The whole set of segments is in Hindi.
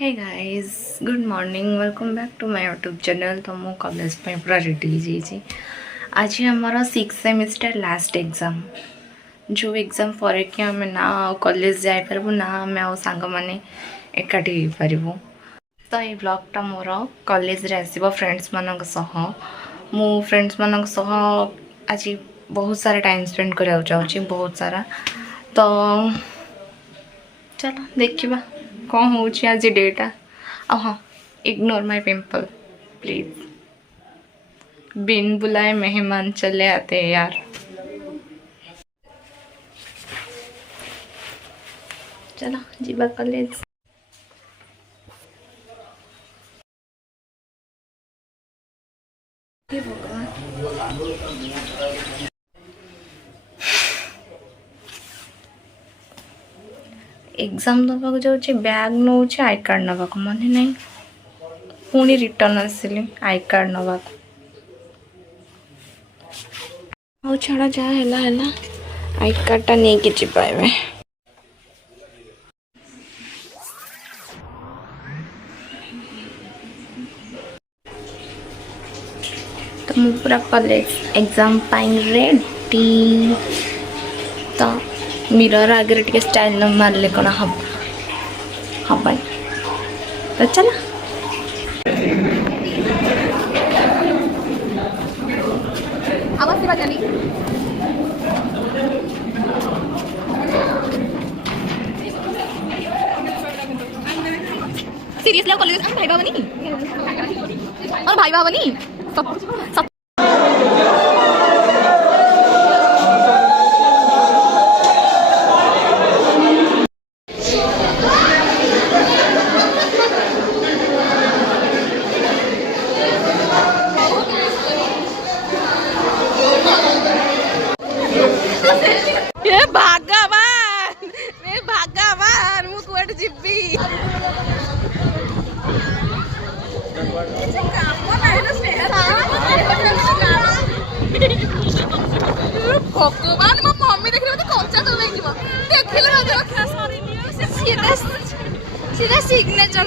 Hey guys good morning welcome back to my YouTube channel. तो मु कॉलेज पे पूरा रेडी हो जाइए। आज हमारा 6th सेमिस्टर लास्ट एग्जाम जो एग्जाम पर कि आम ना कॉलेज जापर ना आम आ सांग मैंने एकाठी हो पारू। तो ये ब्लॉगटा मोर कॉलेज रे आसीबो फ्रेंड्स मानक सह। मु फ्रेंड्स मानक सह आज बहुत सारा टाइम स्पेंड करने चाहूँगी बहुत सारा। तो चलो देखिबा कौन हो आज डेटा। हाँ इग्नोर माय पिंपल प्लीज। बिन बुलाए मेहमान चले आते हैं यार। चलो जीवा कॉलेज। हे भगवान एग्जाम दबाक जाऊँ बैग नौ आई कार्ड नवाक मन नहीं पुणी रिटर्न आसिली आई कार्ड नवाक और छाड़ा जहाँ है आई कार्डटा नहीं कि पाए। तो मु पूरा कॉलेज एग्जाम पाई रेडी। तो मिरर आगे टे स्टाइल न मारे कौन हम हबाई। तो चला सीरियसली कॉलेज हम भाई बाबा नहीं और भाई बाबा नहीं सब भगवान मु कुआट जीवी भगवान मो मम्मी देख रही कंचा तो देखिले सीधा सिग्नेचर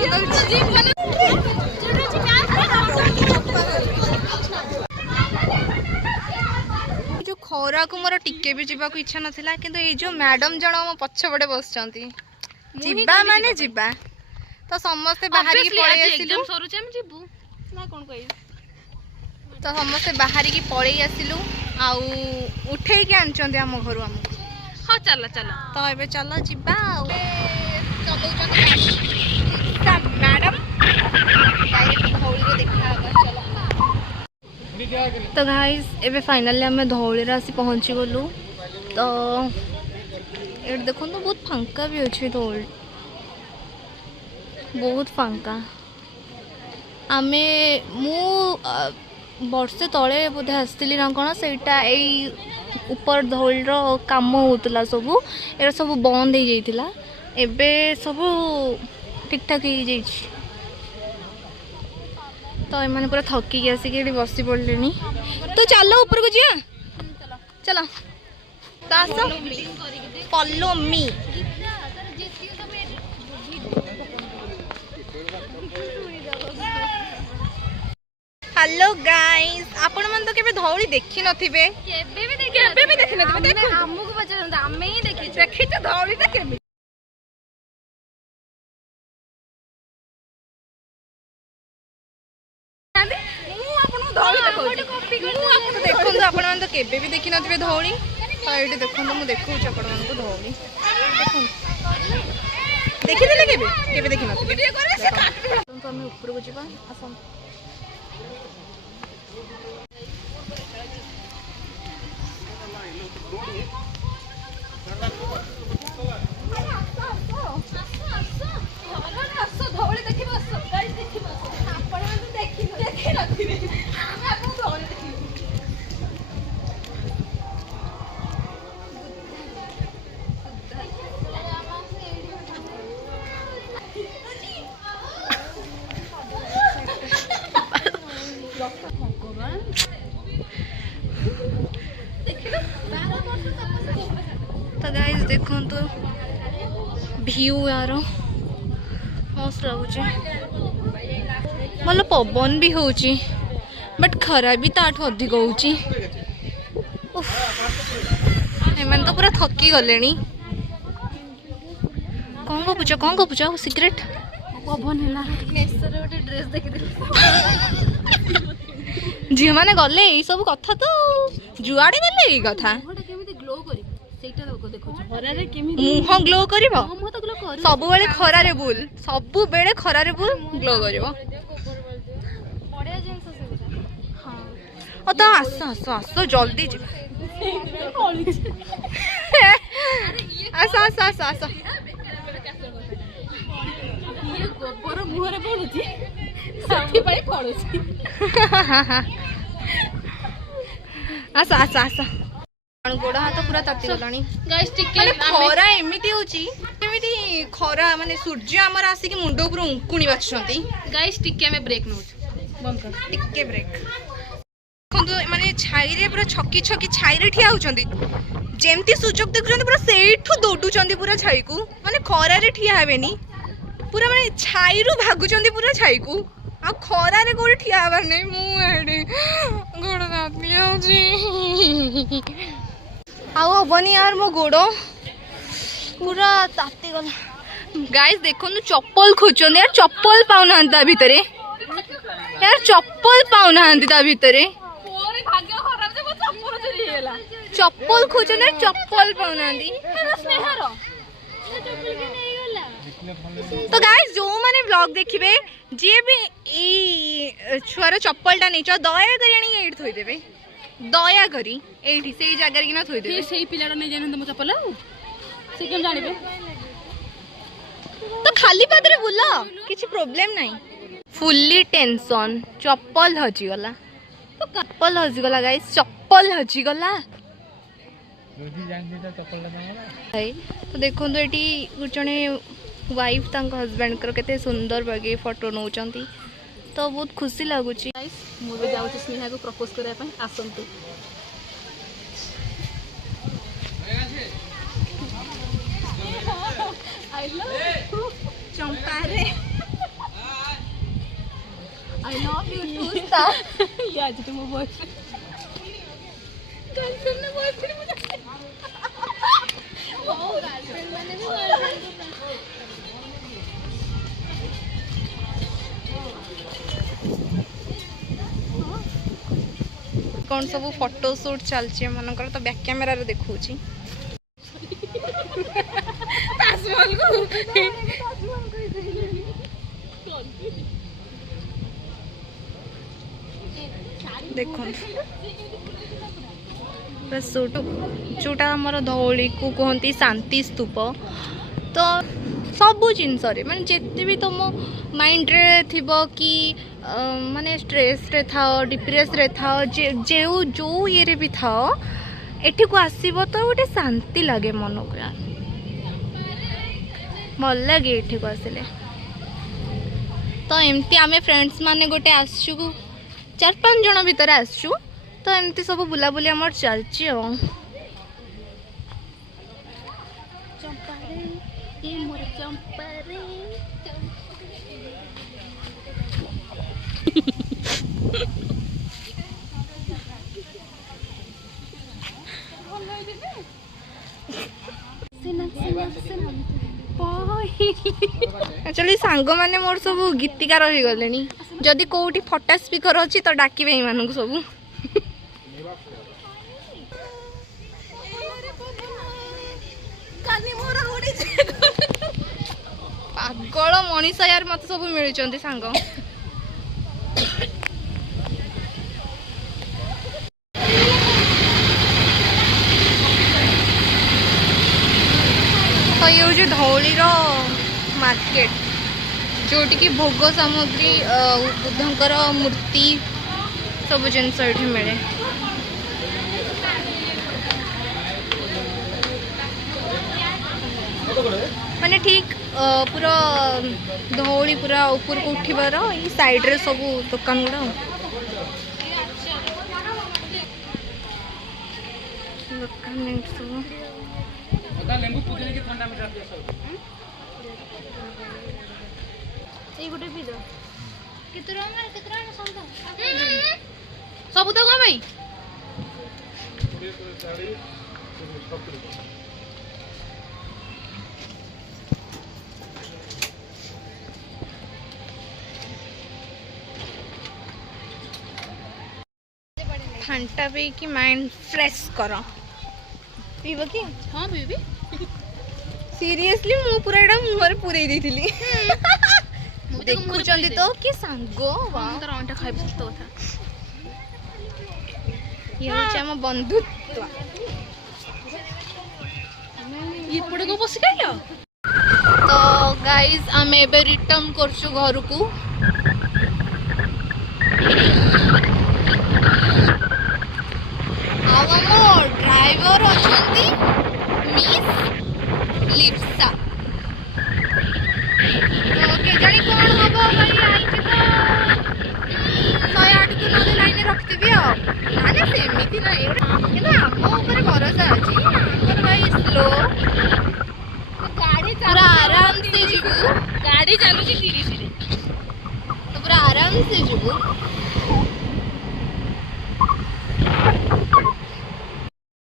जो खरा को मोर टिके भी जीवा को इच्छा नथिला किंतु ये जो मैडम जण मो पछपटे बसचंती जीवा माने जीवा। तो समस्ते बाहर की पळै आसिलु सरुचे हम जीबू ना कोन कहि। तो समस्ते बाहर की पळै आसिलु आउ उठे के आनचंती हम घर हम। हां चला चला तो एबे चला जीवा चलौ चल मैडम डायरेक्ट धौली रे देखा होगा। चलो तो गाइस एबे फाइनली आम धौली रे आसी पहुँची गलु। तो ये देखो तो बहुत फांका भी अच्छे धौली बहुत फांका। आमे मु वर्षे तले बोधे आसती ना कौन सेटा ऊपर धौल काम होता सब एरा सब बंद हो जाइथिला एबे सब ठीक ठाक हो जाइए। तो एमाने पूरा थकी आसिक बसी पड़े। तो चलो ऊपर को जा चलो तो आस फॉलो मी। हेलो गाइस आपण मन तो केबे धौली देखि नथिबे केबे भी देखि नथिबे देखो हमहु को पचरंत आमे ही देखि तो धौली त केबे मु आपण धौली देखौ मु आपण देखो आपण मन तो केबे भी देखि नथिबे धौली। तो एठी देखो मु देखौ छ आपण मन को धौली देखो देखि देले केबे देखि नथिबे वीडियो करे से काट। तो हम ऊपर को जीवा असम तो गाइस देखो तो व्यू यार मस्त लगुच भल पवन भी होची बट खरा भी ताठू अधिक होची एमन तो पूरा थकी गले कौन गपुच सिगरेट पवन है झील मैंने गले यही सब कथा तो जुआड़े गले यही कथा मुह ग्लो कर सब बेले खरारे बुल सब बेले खरारे बुल ग्लो कर तो आस आस आस जल्दी जी आस आस आस आस गोबर मुहरे पड़ुची साथी पाई पड़ुची आस आस आस गोड़ हाथ पूरा ताती गलानी गाइस टिके खरा एमिति होची एमिति खरा माने सूर्य हमर आसी कि मुंडो ऊपर उंकुणी बाछंती गाइस टिके में ब्रेक नोच बंद कर टिके ब्रेक खंदो माने छाई रे पूरा छकी छकी छाई रे ठिया होचंती जेमती सुजोग देखुचंती पूरा सेठू दौडुचंती पूरा छाई को माने खरा रे ठिया हेबेनी पूरा माने छाई रु भागुचंती पूरा छाई को आ खरा रे कोडी ठिया हबार नै मु एडे गोड़ दाती आउची आउ हबनी यार मो गोड़ पूरा ताती गला गाइस देखो चप्पल खोजन यार चप्पल पाउना भितर यार चप्पल पाउना भितर चप्पल खोजन यार चप्पल पाउना तो गाइस जो माने ब्लॉग देखिबे जे भी ए छुआर चप्पलटा नहीं दया करी आनी एठी थोई देबे दया करी एठी सेही जगह कि ना थोई देबे सेही पिलाडा नहीं जाने तुम चप्पल से केम जानिबे तो खाली पादरे बुला किछि प्रॉब्लम नहीं फुल्ली टेंशन चप्पल हजी गला तो चप्पल हजी गला गाइस चप्पल हजी गला तो देखो तो ये जड़े वाइफ तांको हस्बैंड कर केते सुंदर बगे फोटो नौचंती तो बहुत खुशी लगुच मुझे जाऊँ स्नेहा को प्रपोज करने आसतु चंपारे I love you too star या जी तुम बॉयफ्रेंड गर्लफ्रेंड ना बॉयफ्रेंड मुझे ओ गर्लफ्रेंड माने भी बॉयफ्रेंड कौन सब फोटो शूट चलची मनकर तो बैक कैमरा रे देखौची ताजमहल को देखो जोटा आमर धौली को कहती शांति स्तूप तो सबू जिनस माने जिते भी तुम माइंड रे थिबो कि माने स्ट्रेस रे थाओ डिप्रेस रे थाओ जो जो ये रे भी थाओ एठी को आसीबो तो गोटे शांति लगे मन को यार भल लगे एठी को आसिले तो एमती आमे फ्रेंड्स माने गोटे आसछु 4-5 जन भीतर आसछु तो एमती सब बुला बुली हमर चलची हो चंपारे ये मोर चंपारे एक्चुअली सांग माने मोर सब गीतिकार हो गले जदि कोठी फटा स्पीकर अच्छी तो डाकिबे ए मानू सब पागल मनीष यार मत सब मिलुचंती सांग तो ये हूँ धौली मार्केट जोटि की भोग सामग्री बुद्धंकर मूर्ति सब जिनस ये मिले माने ठीक पूरा धौली पूरा ऊपर को उठिबार ये साइड रे सब दुकान गुड़ा दुकान सब ଏଇ ଗୋଟେ ପି ଦो କେତେ ଟଙ୍କା ସବୁ ତ କଣ ପାଇଁ ଫାଣ୍ଟା ପିଇକି ମାଇଣ୍ଡ ଫ୍ରେଶ କର ପିଇବ କି ହଁ ପିଇବି ସିରିୟସଲି ମୁଁ ପୁରା ଏଇଟା ମୁହଁରେ ପୁରେଇ ଦେଇଥିଲି ଦେଖୁଛନ୍ତି ତ କି ସାଙ୍ଗ ତାର ଅଣ୍ଟା ଖାଇବି ସତ କଥା ଇଏ ହେଉଛି ଆମ ବନ୍ଧୁତ୍ୱ ଏପଟେ କଣ ବସି ଖାଇଲ ତ ଗାଇଜ ଆମେ ଏବେ ରିଟର୍ନ କରୁଛୁ ଘରକୁ ଆଉ ଆମ ଡ୍ରାଇଭର ଅଛନ୍ତି ମିସ୍ ଲିପ୍ସା ତ କେଜାଣି କ'ଣ ହବ ଭାଇ ଆଇଛି ତ 108କୁ ନହେଲେ ଲାଇନରେ ରଖିଥିବି ଆଉ ନା ସେମିତି ନାହିଁ କିନ୍ତୁ ଆମ ଉପରେ ଭରସା ଅଛି ଆମର ଭାଇ ସ୍ଲୋ ଗାଡି ପୁରା ଆରାମସେ ଯିବୁ ଗାଡି ଚାଲୁଛି 30ରେ ତ ପୁରା ଆରାମସେ ଯିବୁ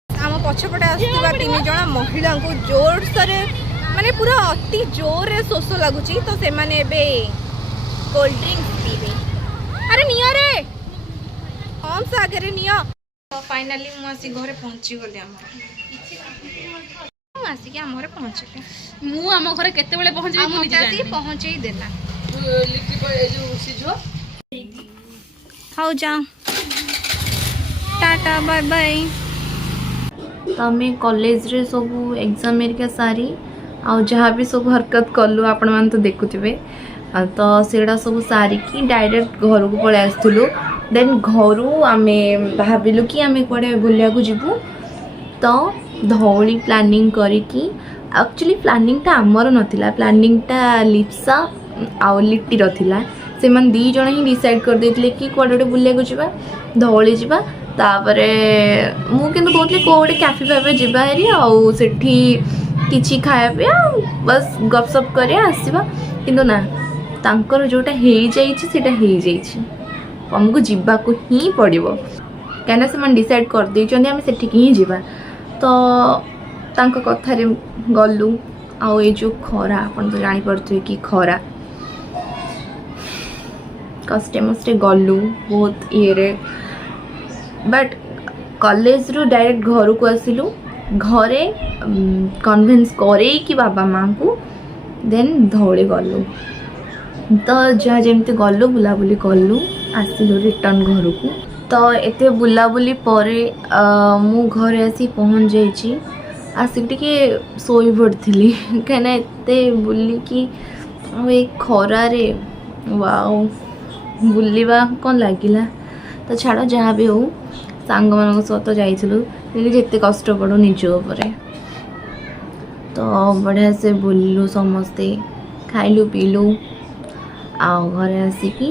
ଆମ ପଛପଟେ ଆସୁଥିବା 3 ଜଣ ମହିଳାଙ୍କୁ ଜୋରସରେ ମାନେ ପୁରା ଅତି ଜୋରରେ ଶୋଷ ଲାଗୁଛି ତ ସେମାନେ ଏବେ କୋଲ୍ଡ ଡ୍ରିଙ୍କସ୍ ପିଇବେ ଆରେ ନିଅରେ ହମ୍ସ ଆଗରେ ନିଅ ତ ଫାଇନାଲି ମୁଁ ଆସି ଘରେ ପହଞ୍ଚିଗଲି ଆମର ମୁଁ ଆସିକି ଆମ ଘରେ ପହଞ୍ଚିଲି ମୁଁ ଆମ ଘରେ କେତେବେଳେ ପହଞ୍ଚିବି ମୁଁ ନିଜେ ଆସିକି ଜାଣିନି ପହଞ୍ଚେଇ ଦେଲା ଯୋଉ ସିଝୁଅ ହଉ ଯାଅ टाटा बाय बाय आम कॉलेज रे सब एग्जाम एरिका सारी आउ जहाँ भी सब हरकत कलु आपण मान तो देखुथिबे तो सेड़ा सब सारिकी डायरेक्ट घर को पळे आसथिलु देन घरु आमे भाबिलु कि आमे कोडे बुलिया को जिबु तो धौली प्लानिंग करिकी एक्चुअली प्लानिंग ता हमर नथिला प्लानिंग ता लिप्सा आउ लिट्टी रथिला से मन दी जण ही डिसाइड कर देथिले कि कोडे बुलिया को जिबा धौली जिबा तापरे मु किंतु कहतली कोडे कैफे फैफे जिबा हेरी आउ सेठी किछि खाया पिया बस गपसप करिया आसीबा किंतु ना तांकर जोटा हेई जाईछि सेटा हेई जाईछि हमको जिबा को ही पड़िबो काना से मन डिसाइड कर दै चंदी हम सेठी ही जिबा तो तांको कथा रे गल्लू आउ ए जो खरा अपन तो जानि पड़थि कि खरा कष्टे मस्टे गल्लू बहुत ये रे बट कॉलेज रु डायरेक्ट घर को आसिलु घरे कन्विन्स करे कि बाबा माँ को देन धौले गलु तो जहाँ जमती गलु बुलाबुली कलु आसिलु रिटर्न घर को तो एते बुलाबुली परे मु घरे आसी पहुँच जाइछि आसिक टिके सोई पड़थिली कहना एते बुली कि ए खरा रे वाओ बुलिबा कौन लागिला तो छाड़ जहाँ भी हो सांग मान सहित जाइलु जिते कष्ट पड़ो निज उपरे तो बढ़िया से बुलू समस्ते खाइलु पीलु आउ घरे आसिकी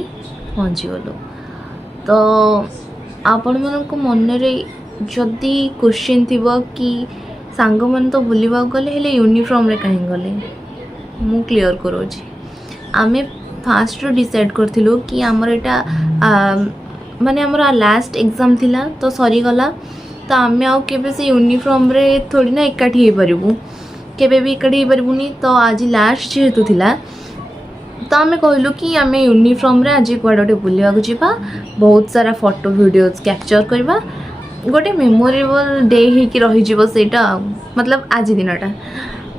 पहुँची गलु तो आपण मन मन जदि क्वेश्चन थी कि सांग मन तो बुलवा गले हेले यूनिफॉर्म रे कहीं गले मु क्लियर करोची आमे फास्ट रो डिसाइड करथिलु कि हमर एटा माने हमरा लास्ट एग्जाम थिला तो सरी गला तो आमे आउ केबे से यूनिफॉर्म रे थोड़ी ना एकाठी हे परबू केबे भी एकाठी हे परबुनी तो आज लास्ट जेहेतु थिला तो आमे कहलु कि आमे यूनिफॉर्म रे आज कुआडे बुलिया को जिबा बहुत सारा फोटो वीडियोस कैप्चर करबा गोटे मेमोरेबल डे हे कि रही जिवो सेटा मतलब आज दिनटा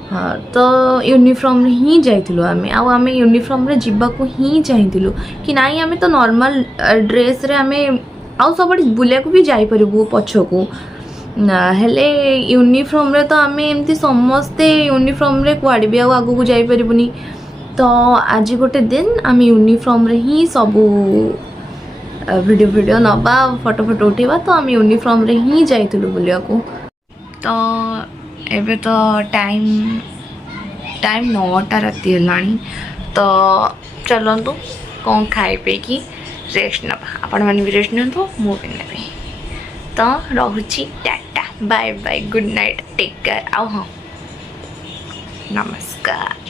हाँ तो यूनिफॉर्म ही जाइथिलु आमे यूनिफॉर्म रे जिबा को ही चाहिथिलु कि नाई आमे तो नॉर्मल ड्रेस रे आमे आउ सब बुलिया को भी जाई परबू पछो को हेले यूनिफॉर्म रे तो आमे एमती समस्ते यूनिफॉर्म रे कुआडे भी आगु को जाई परबुनी तो आज गोटे दिन आमे यूनिफॉर्म रे ही सब वीडियो नबा फोटो उठेबा तो आमे यूनिफॉर्म रे ही जाइथिलु बुलिया को तो एबे तो टाइम 9टा राति हेलाणी तो चलतु कौन खाए पे कि रेस्ट नवा आपण मैंने भी रेस्ट नियंतु मु भी नेबी तो रहुची tata bye bye good night take care आउ हाँ नमस्कार।